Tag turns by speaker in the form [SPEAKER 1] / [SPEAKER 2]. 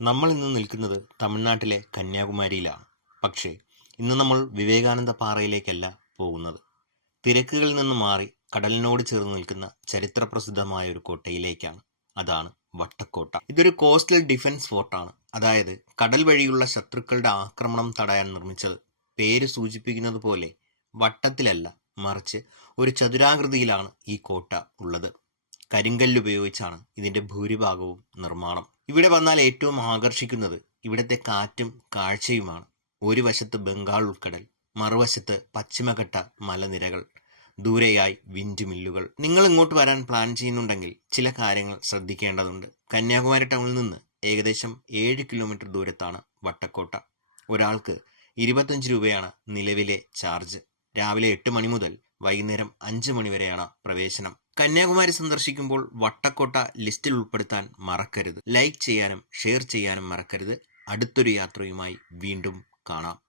[SPEAKER 1] നമ്മൾ ഇന്ന് നിൽക്കുന്നത് തമിഴ്നാട്ടിലെ കന്യാകുമാരിയിലാണ് പക്ഷേ ഇന്ന് നമ്മൾ വിവേകാനന്ദ പാറയിലേക്കല്ല പോകുന്നത്. തിരക്കുകളിൽ നിന്ന് മാറി കടലിനോട് ചേർന്ന് നിൽക്കുന്ന ചരിത്രപ്രസിദ്ധമായ ഒരു കോട്ടയിലേക്കാണ്. അതാണ് വട്ടക്കോട്ട. ഇതൊരു കോസ്റ്റൽ ഡിഫൻസ് ഫോർട്ടാണ്. അതായത് കടൽ വഴിയുള്ള ശത്രുക്കളുടെ ആക്രമണം തടയാൻ നിർമ്മിച്ചത്. പേര് സൂചിപ്പിക്കുന്നത് പോലെ വട്ടത്തിലല്ല മറിച്ച് ഒരു ചതുരാകൃതിയിലാണ് ഈ കോട്ട ഉള്ളത്. കരിങ്കല്ല് ഉപയോഗിച്ചാണ് ഇതിന്റെ ഭൂരിഭാഗവും നിർമ്മാണം. ഇവിടെ വന്നാൽ ഏറ്റവും ആകർഷിക്കുന്നത് ഇവിടുത്തെ കാറ്റും കാഴ്ചയുമാണ്. ഒരു വശത്ത് ബംഗാൾ ഉൾക്കടൽ മറുവശത്ത് പശ്ചിമഘട്ട മലനിരകൾ ദൂരെയായി വിൻഡ് മില്ലുകൾ. നിങ്ങൾ ഇങ്ങോട്ട് വരാൻ പ്ലാൻ ചെയ്യുന്നുണ്ടെങ്കിൽ ചില കാര്യങ്ങൾ ശ്രദ്ധിക്കേണ്ടതുണ്ട്. കന്യാകുമാരി ടൗണിൽ നിന്ന് ഏകദേശം ഏഴ് കിലോമീറ്റർ ദൂരത്താണ് വട്ടക്കോട്ട. ഒരാൾക്ക് ഇരുപത്തഞ്ച് രൂപയാണ് നിലവിലെ ചാർജ്. രാവിലെ എട്ട് മണി മുതൽ വൈകുന്നേരം അഞ്ച് മണിവരെയാണ് പ്രവേശനം. കന്യാകുമാരി സന്ദർശിക്കുമ്പോൾ വട്ടക്കോട്ട ലിസ്റ്റിൽ ഉൾപ്പെടുത്താൻ മറക്കരുത്. ലൈക്ക് ചെയ്യാനും ഷെയർ ചെയ്യാനും മറക്കരുത്. അടുത്തൊരു യാത്രയുമായി വീണ്ടും കാണാം.